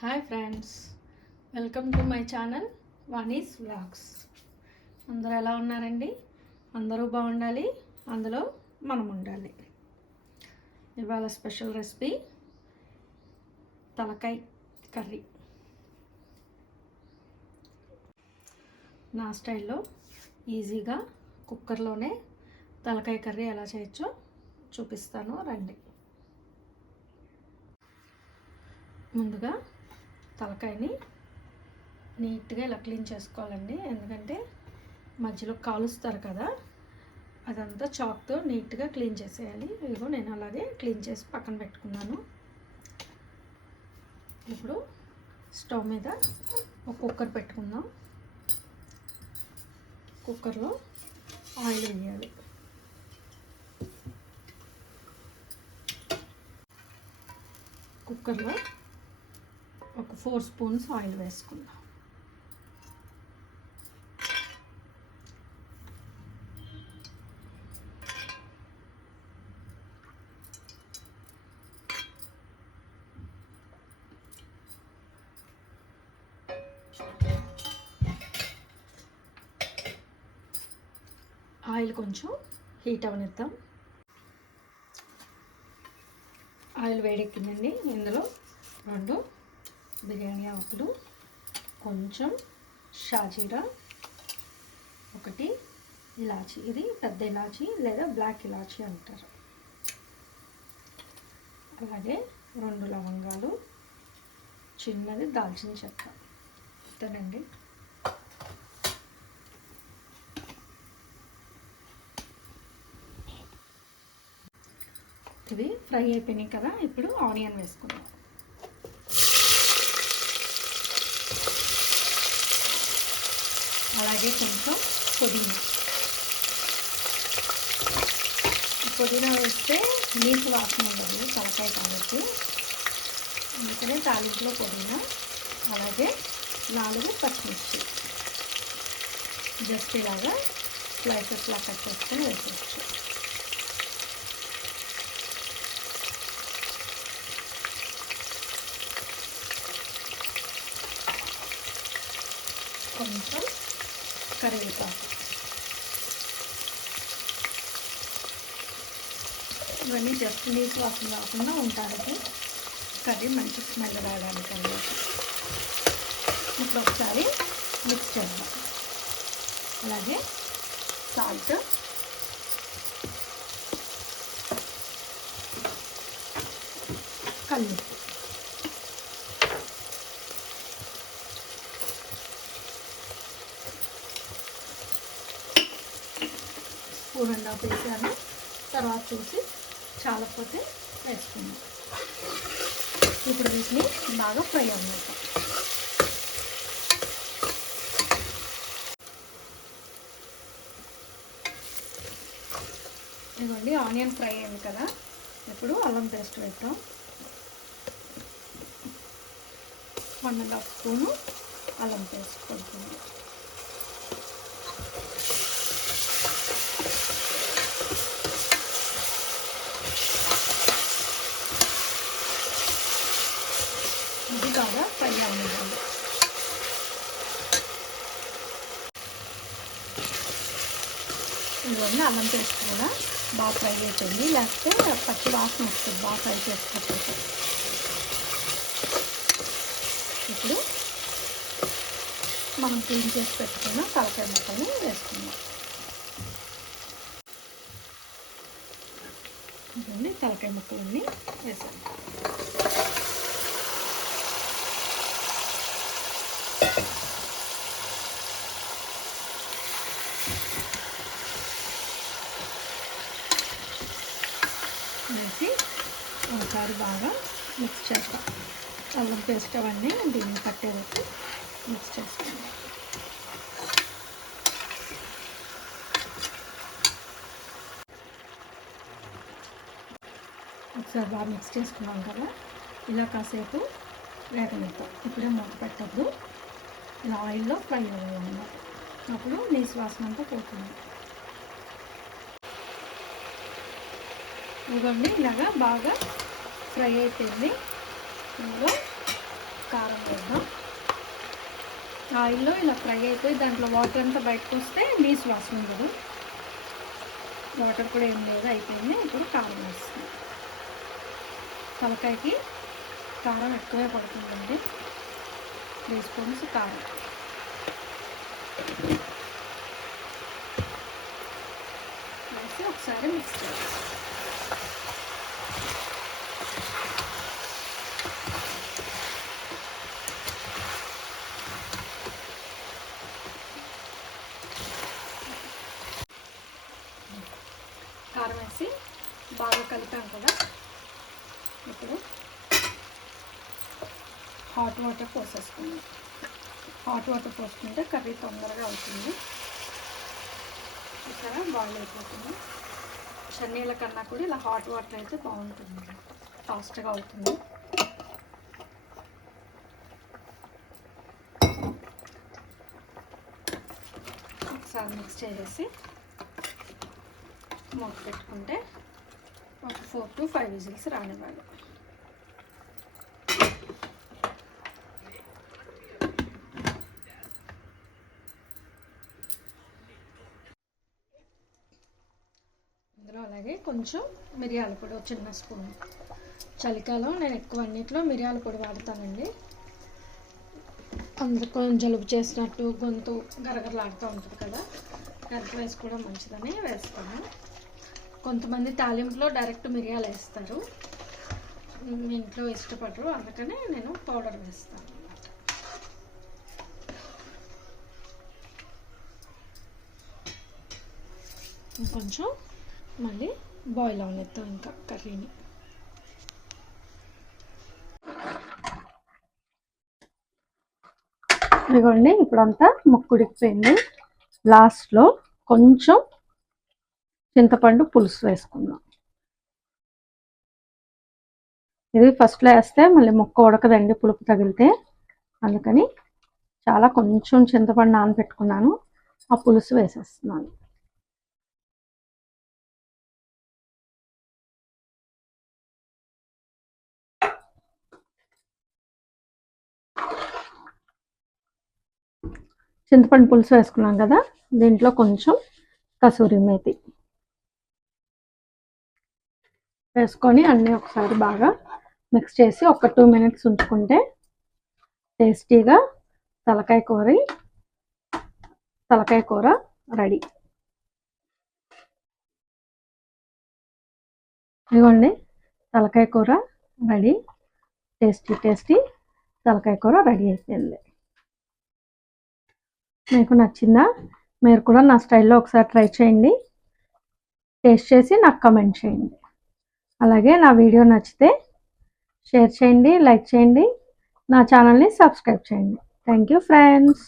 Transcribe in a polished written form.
Hi friends, welcome to my channel Vani's vlogs. అందరూ ఎలా ఉన్నారండి? అందరూ బాగుండాలి, అందులో మనం ఉండాలి. ఇవాళ స్పెషల్ రెసిపీ తలకాయ కర్రీ. నా స్టైల్లో ఈజీగా కుక్కర్లోనే తలకాయ కర్రీ ఎలా చేయొచ్చో చూపిస్తాను, రండి. ముందుగా తలకాయని నీట్గా ఇలా క్లీన్ చేసుకోవాలండి, ఎందుకంటే మధ్యలో కాలుస్తారు కదా, అదంతా చాక్తో నీట్గా క్లీన్ చేసేయాలి. ఇదిగో నేను అలాగే క్లీన్ చేసి పక్కన పెట్టుకున్నాను. ఇప్పుడు స్టవ్ మీద ఒక కుక్కర్ పెట్టుకుందాం. కుక్కర్లో ఆయిల్ వేయాలి. కుక్కర్లో ఒక 4 స్పూన్స్ ఆయిల్ వేసుకుందాం. ఆయిల్ కొంచెం హీట్ అవనిద్దాం. ఆయిల్ వేడెక్కిందండి. ఇందులో 2 బిర్యానీ ఆకులు, కొంచెం షాజీరా, 1 ఇలాచీ, ఇది పెద్ద ఇలాచీ లేదా బ్లాక్ ఇలాచీ అంటారు, అలాగే 2 లవంగాలు, చిన్నది దాల్చిన చెక్క. అంతేనండి. ఇవి ఫ్రై అయిపోయినాయి కదా, ఇప్పుడు ఆనియన్ వేసుకుందాం. అలాగే కొంచెం పుదీనా వేస్తే నీసు వాసన ఉండదు తలకాయ కాబట్టి, అందుకనే తాలింపులో పుదీనా, అలాగే 4 పచ్చిమిర్చి జస్ట్ ఇలాగా స్లైసెస్లా కట్ చేసుకొని వేసేయచ్చు. కొంచెం కరివేపాకు, ఇవన్నీ జస్ట్ నీసు వాసన రాకుండా ఉంటానికి, కర్రీ మంచి స్మెల్ రావడానికి అన్నమాట. ఇప్పుడు ఒకసారి మిక్స్ చేద్దాం. అలాగే సాల్ట్, కల్లుప్పు, స్పూన్ అండ్ హాఫ్ వేసాను. తర్వాత చూసి చాలకపోతే వేసుకుందాం. ఇప్పుడు వీటిని బాగా ఫ్రై అవ్వాలి. ఇదిగోండి, ఆనియన్ ఫ్రై అయింది కదా, ఇప్పుడు అల్లం పేస్ట్ వేద్దాం. 1.5 స్పూను అల్లం పేస్ట్ పడుతుంది. ఇది బాగా ఫ్రై అవ్వాలి. ఇవన్నీ అల్లం పేస్ట్ కూడా బాగా ఫ్రై అయిపోయింది, లేకపోతే పచ్చి వాసన వస్తుంది బాగా ఫ్రై చేసుకోకపోతే. ఇప్పుడు మనం క్లీన్ చేసి పెట్టుకున్న తలకాయ ముక్కల్ని వేసుకుందాం. ఇవన్నీ తలకాయ ముక్కలన్నీ వేసాం. వేసి ఒకసారి బాగా మిక్స్ చేస్తాం. అల్లం పేస్ట్ అవన్నీ దీన్ని పట్టేసి మిక్స్ చేసుకుందాం. ఒకసారి బాగా మిక్స్ చేసుకున్నాం కదా, ఇలా కాసేపు వేగనిద్దాం. ఇప్పుడే మూత పెట్టద్దు, ఇలా ఆయిల్లో ఫ్రై అవ్వాలన్నమాట. అప్పుడు నీసు వాసన అంతా పోతుంది. ఇదిగోండి, ఇలాగా బాగా ఫ్రై అయిపోయింది. ఇందులో కారం ఆయిల్లో ఇలా ఫ్రై అయిపోయి దాంట్లో వాటర్ అంతా బయటకు వస్తే నీసు వాసన ఉండదు. వాటర్ కూడా ఏం లేదు, అయిపోయింది. ఇప్పుడు కారం వేస్తుంది. తలకాయకి కారం ఎక్కువే పడుతుందండి, 3 స్పూన్స్ కారం వేసి ఒకసారి మిక్స్ చేయాలి. కారం వేసి బాగా కలిపాం కదా, ఇప్పుడు హాట్ వాటర్ పోసేసుకుందాం. హాట్ వాటర్ పోసుకుంటే కర్రీ తొందరగా అవుతుంది. ఇక్కడ బాయిల్ అయిపోతుంది. చన్నీళ్ళ కన్నా కూడా ఇలా హాట్ వాటర్ అయితే బాగుంటుంది, ఫాస్ట్గా అవుతుంది. ఒకసారి మిక్స్ చేసేసి మూత పెట్టుకుంటే ఒక 4 to 5 విజిల్స్ రానివ్వాలి. ఇందులో అలాగే కొంచెం మిరియాల పొడి, చిన్న స్పూన్. చలికాలం నేను ఎక్కువ అన్నిట్లో మిరియాల పొడి వాడతానండి. అందుకు జలుబు చేసినట్టు గొంతు గరగరలాడుతూ ఉంటుంది కదా, గరగ వేసుకోవడం మంచిదని వేస్తాను. కొంతమంది తాలింపులో డైరెక్ట్ మిరియాలు వేస్తారు, మీ ఇంట్లో ఇష్టపడరు, అందుకనే నేను పౌడర్ వేస్తాను అన్నమాట. ఇంకొంచెం మళ్ళీ బాయిల్ అవనిద్దాం ఇంకా కర్రీని. ఇదిగోండి, ఇప్పుడంతా ముక్కుడికిపోయింది. లాస్ట్లో కొంచెం చింతపండు పులుసు వేసుకుందాం. ఇది ఫస్ట్లో వేస్తే మళ్ళీ ముక్క ఉడకదండి పులుపు తగిలితే, అందుకని చాలా కొంచెం చింతపండు నానబెట్టుకున్నాను, ఆ పులుసు వేసేస్తున్నాను. చింతపండు పులుసు వేసుకున్నాం కదా, దీంట్లో కొంచెం కసూరి మేతి వేసుకొని అన్నీ ఒకసారి బాగా మిక్స్ చేసి ఒక 2 minutes ఉంచుకుంటే టేస్టీగా తలకాయ కూర రెడీ. ఇదిగోండి, తలకాయ కూర రెడీ. టేస్టీ తలకాయ కూర రెడీ అయిపోయింది. మీకు నచ్చిందా? మీరు కూడా నా స్టైల్లో ఒకసారి ట్రై చేయండి, టేస్ట్ చేసి నాకు కమెంట్ చేయండి. అలాగే నా వీడియో నచ్చితే షేర్ చేయండి, లైక్ చేయండి, నా ఛానల్ని సబ్స్క్రైబ్ చేయండి. Thank you friends.